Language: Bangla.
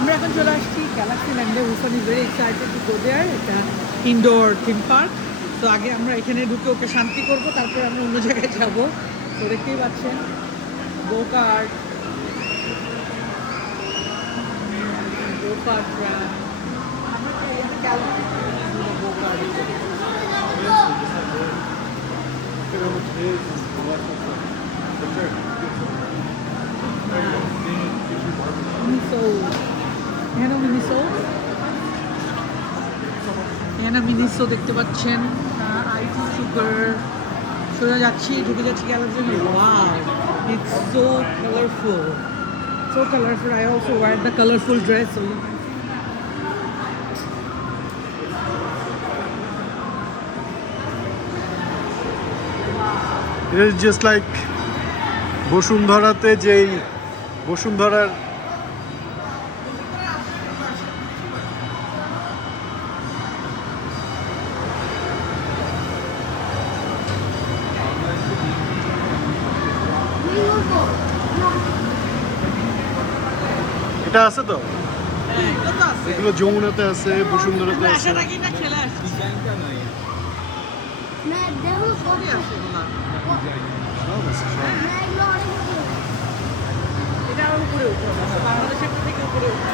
আমরা এখন চলে আসছি গ্যালাক্সি ল্যান্ডে। উসান is very excited to go there. এটা ইনডোর থিম পার্ক। তো আগে আমরা এখানে ঢুকে ওকে শান্তি করব, তারপর আমরা অন্য জায়গায় যাব। তো দেখতেই পাচ্ছেন গো কার্ট, গো কার্ট ট্র্যাক। আমরা ক্যালকুলেট গো কার্ট মিনিসো, এখানে মিনিসো, এখানে মিনিসো দেখতে পাচ্ছেন। IT sugar. সোজা যাচ্ছি, ঢুকে যাচ্ছি Galaxy. Wow, it's so colourful, so colorful. I also wear the colorful dress, so you can It is just like বসুন্ধরাতে যেই বসুন্ধরার এটা আছে তো, এটা তো আছে। এগুলো যমুনাতে আছে, বসুন্ধরাতে আছে। আসার আগেই না খেলে আসছি। मैं देखो সবই আছে এগুলা। সব আছে, সব। मैं लॉरी এটা আরো উপরে উঠে, বাংলাদেশের থেকে উপরে উঠে।